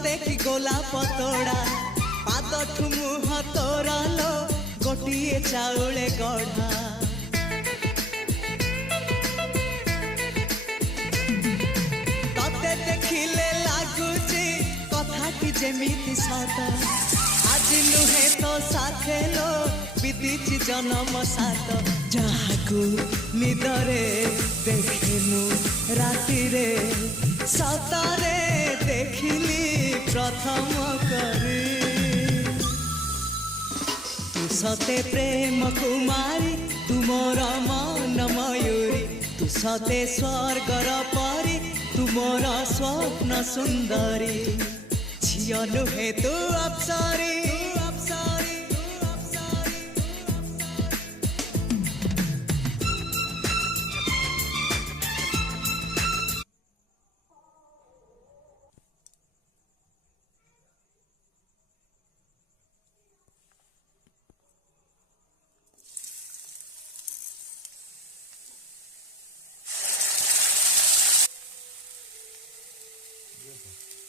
सते कि गोलाप तोड़ा पाद ठुमुह तोरा लो गोटिए चाउले गढ़ा तते देखिले लागुची कथा कि जेमिति सत आज नुहे तो साथे लो बीतीची जन्म सात जहाकू निदरे देखिनु राति रे सतरे देखिली प्रथम करी तू सते प्रेम कुमारी तुमर मन मयूरी तू सते स्वर्गर परी तुमर स्वप्न सुंदरी झियो नुहे तू अप्सरी Beautiful.